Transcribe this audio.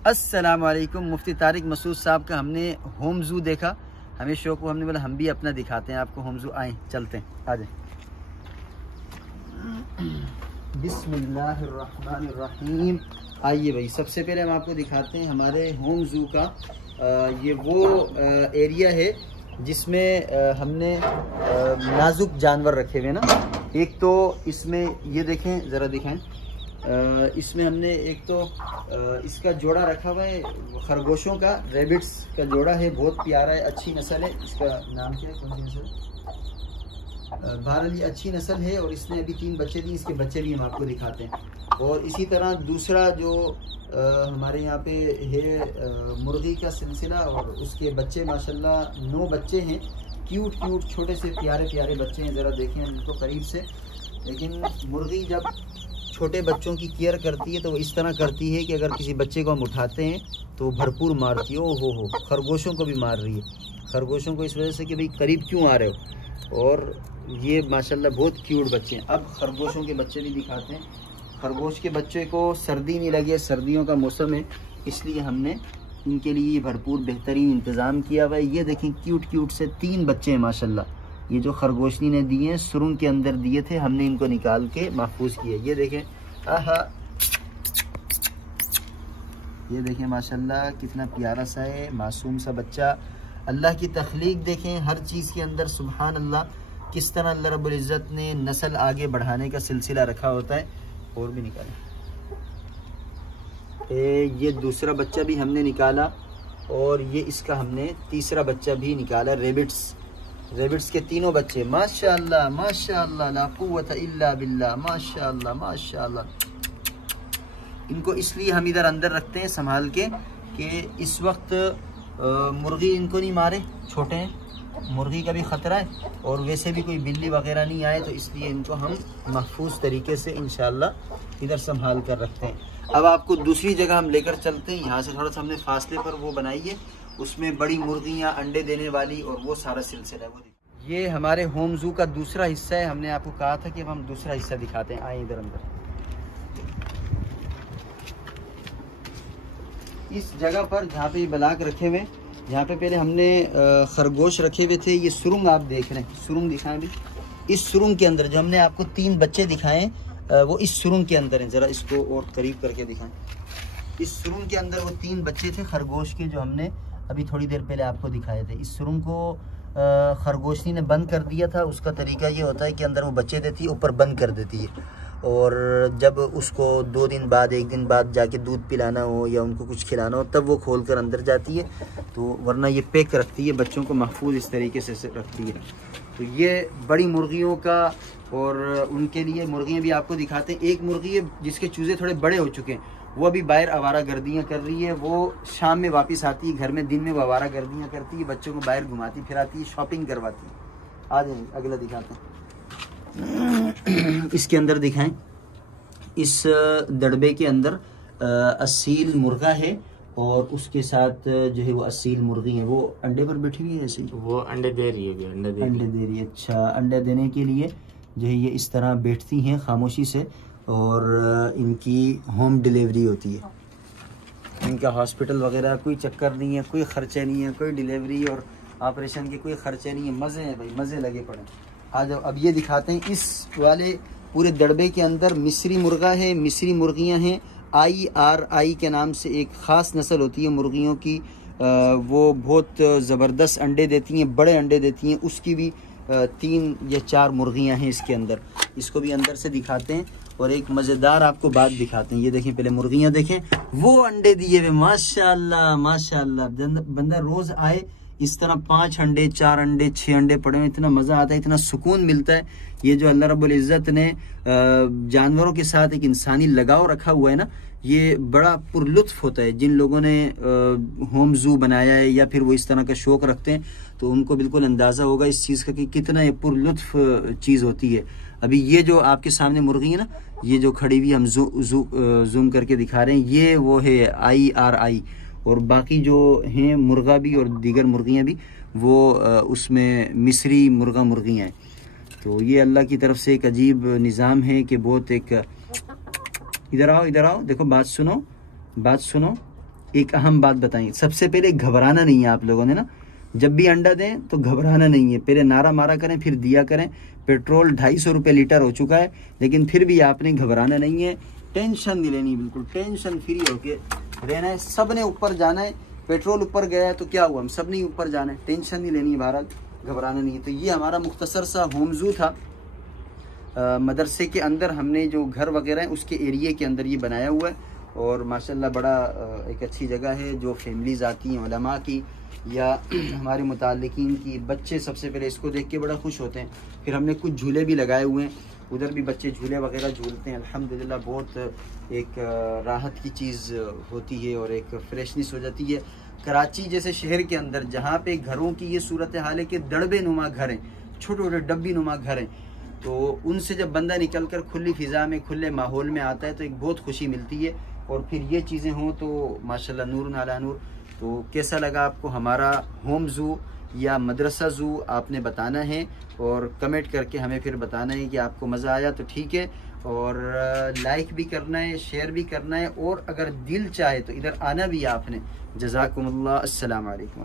अस्सलाम वालेकुम। मुफ्ती तारिक मसूद साहब का हमने होम ज़ू देखा, हमें शौक हुआ, हमने बोला हम भी अपना दिखाते हैं आपको होम ज़ू। आए चलते हैं, आ जाए। बिस्मिल्लाहिर्रहमानिर्रहीम। आइए भाई, सबसे पहले हम आपको दिखाते हैं हमारे होम ज़ू का ये वो एरिया है जिसमें हमने नाजुक जानवर रखे हुए ना। एक तो इसमें ये देखें, ज़रा दिखाएं, इसमें हमने एक तो इसका जोड़ा रखा हुआ है खरगोशों का, रेबिट्स का जोड़ा है, बहुत प्यारा है, अच्छी नस्ल है। इसका नाम क्या है, कौन सी नस्ल? बहरहाल ये अच्छी नस्ल है और इसने अभी 3 बच्चे दिए, इसके बच्चे भी हम आपको दिखाते हैं। और इसी तरह दूसरा जो हमारे यहाँ पे है मुर्गी का सिलसिला, और उसके बच्चे माशाल्लाह 9 बच्चे हैं, क्यूट क्यूट छोटे से प्यारे प्यारे बच्चे हैं। ज़रा देखें उनको करीब से। लेकिन मुर्गी जब छोटे बच्चों की केयर करती है तो वो इस तरह करती है कि अगर किसी बच्चे को हम उठाते हैं तो वो भरपूर मारती है। ओ हो, खरगोशों को भी मार रही है, खरगोशों को इस वजह से कि भाई करीब क्यों आ रहे हो। और ये माशाल्लाह बहुत क्यूट बच्चे हैं। अब खरगोशों के बच्चे भी दिखाते हैं। खरगोश के बच्चे को सर्दी नहीं लगे, सर्दियों का मौसम है, इसलिए हमने इनके लिए भरपूर बेहतरीन इंतज़ाम किया हुआ है। ये देखें क्यूट क्यूट से 3 बच्चे हैं माशाल्लाह। ये जो खरगोशनी ने दिए हैं, सुरंग के अंदर दिए थे, हमने इनको निकाल के महफूज किए। ये देखें, आहा, ये देखें माशाल्लाह कितना प्यारा सा है, मासूम सा बच्चा। अल्लाह की तख्लीक देखें हर चीज़ के अंदर, सुभान अल्लाह, किस तरह अल्लाह रब्बुल इज़्ज़त ने नस्ल आगे बढ़ाने का सिलसिला रखा होता है। और भी निकालें, ये दूसरा बच्चा भी हमने निकाला, और ये इसका हमने तीसरा बच्चा भी निकाला। रेबिट्स के 3 बच्चे माशाअल्लाह माशाअल्लाह, ला कुव्वता इल्ला बिल्लाह, माशाअल्लाह माशाअल्लाह। इनको इसलिए हम इधर अंदर रखते हैं संभाल के कि इस वक्त मुर्गी इनको नहीं मारे, छोटे हैं, मुर्गी का भी ख़तरा है, और वैसे भी कोई बिल्ली वगैरह नहीं आए, तो इसलिए इनको हम महफूज तरीके से इंशाअल्लाह इधर संभाल कर रखते हैं। अब आपको दूसरी जगह हम लेकर चलते हैं। यहाँ से थोड़ा सा हमने फासले पर वो बनाई है, उसमें बड़ी मुर्गियाँ अंडे देने वाली, और वो सारा सिलसिला है। वो ये हमारे होम ज़ू का दूसरा हिस्सा है। हमने आपको कहा था कि अब हम दूसरा हिस्सा दिखाते हैं। आए इधर अंदर। इस जगह पर जहाँ पे ये ब्लाक रखे हुए, यहाँ पे पहले हमने खरगोश रखे हुए थे। ये सुरंग आप देख रहे हैं, सुरंग दिखाएं भी। इस सुरंग के अंदर जो हमने आपको 3 बच्चे दिखाएं, वो इस सुरंग के अंदर हैं। ज़रा इसको और करीब करके दिखाएं। इस सुरंग के अंदर वो 3 बच्चे थे खरगोश के, जो हमने अभी थोड़ी देर पहले आपको दिखाए थे। इस सुरंग को खरगोशनी ने बंद कर दिया था। उसका तरीका ये होता है कि अंदर वो बच्चे देती है, ऊपर बंद कर देती है, और जब उसको 2 दिन बाद 1 दिन बाद जाके दूध पिलाना हो या उनको कुछ खिलाना हो, तब वो खोल कर अंदर जाती है। तो वरना ये पैक रखती है, बच्चों को महफूज इस तरीके से रखती है। तो ये बड़ी मुर्गियों का, और उनके लिए मुर्गियाँ भी आपको दिखाते हैं। एक मुर्गी है जिसके चूज़े थोड़े बड़े हो चुके हैं, वो अभी बाहर आवारा गर्दियाँ कर रही है। वो शाम में वापस आती है घर में, दिन में वो आवारा गर्दियाँ करती है, बच्चों को बाहर घुमाती फिराती है, शॉपिंग करवाती है। आ जाए अगला दिखाते हैं। इसके अंदर दिखाएं, इस दड़बे के अंदर असील मुर्गा है, और उसके साथ जो है वो असील मुर्गी है। वो अंडे पर बैठी हुई है, ऐसे वो अंडे दे रही है, अंडे दे रही है। अच्छा, अंडे देने के लिए जो है ये इस तरह बैठती हैं खामोशी से, और इनकी होम डिलीवरी होती है। इनका हॉस्पिटल वगैरह कोई चक्कर नहीं है, कोई खर्चे नहीं है, कोई डिलीवरी और ऑपरेशन के कोई खर्चे नहीं है। मज़े हैं भाई, मज़े लगे पड़े। आ जाओ, अब ये दिखाते हैं। इस वाले पूरे दड़बे के अंदर मिस्री मुर्गा है, मिस्री मुर्गियां हैं। IRI के नाम से एक ख़ास नस्ल होती है मुर्गियों की, वो बहुत ज़बरदस्त अंडे देती हैं, बड़े अंडे देती हैं। उसकी भी 3 या 4 मुर्गियां हैं इसके अंदर। इसको भी अंदर से दिखाते हैं, और एक मज़ेदार आपको बात दिखाते हैं। ये देखें, पहले मुर्गियां देखें, वो अंडे दिए हुए, माशाल्लाह माशाल्लाह। बंदा रोज़ आए, इस तरह 5 अंडे, 4 अंडे, 6 अंडे पड़े हुए, इतना मज़ा आता है, इतना सुकून मिलता है। ये जो अल्लाह रब्बुल इज़्ज़त ने जानवरों के साथ एक इंसानी लगाव रखा हुआ है ना, ये बड़ा पुरलुत्फ होता है। जिन लोगों ने होम ज़ू बनाया है या फिर वो इस तरह का शौक़ रखते हैं, तो उनको बिल्कुल अंदाज़ा होगा इस चीज़ का कि कितना ये पुरलुत्फ चीज़ होती है। अभी ये जो आपके सामने मुर्गी है ना, ये जो खड़ी हुई, हम जूम करके दिखा रहे हैं, ये वो है IRI। और बाकी जो हैं मुर्गा भी और दीगर मुर्गियाँ भी, वो उसमें मिस्री मुर्गियाँ हैं। तो ये अल्लाह की तरफ से एक अजीब निज़ाम है कि बहुत एक, इधर आओ देखो, बात सुनो, एक अहम बात बताई, सबसे पहले घबराना नहीं है आप लोगों ने ना, जब भी अंडा दें तो घबराना नहीं है, पहले नारा मारा करें फिर दिया करें। पेट्रोल 250 रुपये लीटर हो चुका है, लेकिन फिर भी आपने घबराना नहीं है, टेंशन नहीं लेनी, बिल्कुल टेंशन फ्री होके रहना है। सब ने ऊपर जाना है, पेट्रोल ऊपर गया है तो क्या हुआ, हम सब ने ऊपर जाना है, टेंशन नहीं लेनी है, भारत घबराना नहीं है। तो ये हमारा मुख्तसर सा होम ज़ू था। मदरसे के अंदर हमने जो घर वगैरह है उसके एरिए के अंदर ये बनाया हुआ है, और माशाल्लाह बड़ा एक अच्छी जगह है। जो फैमिलीज़ आती हैं उलमा की या हमारे मुताल्लिकीन की, बच्चे सबसे पहले इसको देख के बड़ा खुश होते हैं। फिर हमने कुछ झूले भी लगाए हुए हैं, उधर भी बच्चे झूले वगैरह झूलते हैं। अल्हम्दुलिल्लाह बहुत एक राहत की चीज़ होती है और एक फ्रेशनेस हो जाती है। कराची जैसे शहर के अंदर जहाँ पे घरों की ये सूरत हाल है कि दड़बे नुमा घर हैं, छोटे छोटे डब्बी नुमा घर हैं, तो उनसे जब बंदा निकल कर खुली फ़िज़ा में खुले माहौल में आता है तो एक बहुत खुशी मिलती है। और फिर ये चीज़ें हों तो माशाल्लाह नूर अला नूर। तो कैसा लगा आपको हमारा होम ज़ू या मदरसा ज़ू, आपने बताना है और कमेंट करके हमें फिर बताना है कि आपको मज़ा आया तो ठीक है, और लाइक भी करना है, शेयर भी करना है, और अगर दिल चाहे तो इधर आना भी है आपने। जज़ाकुमुल्लाह, अस्सलाम वालेकुम।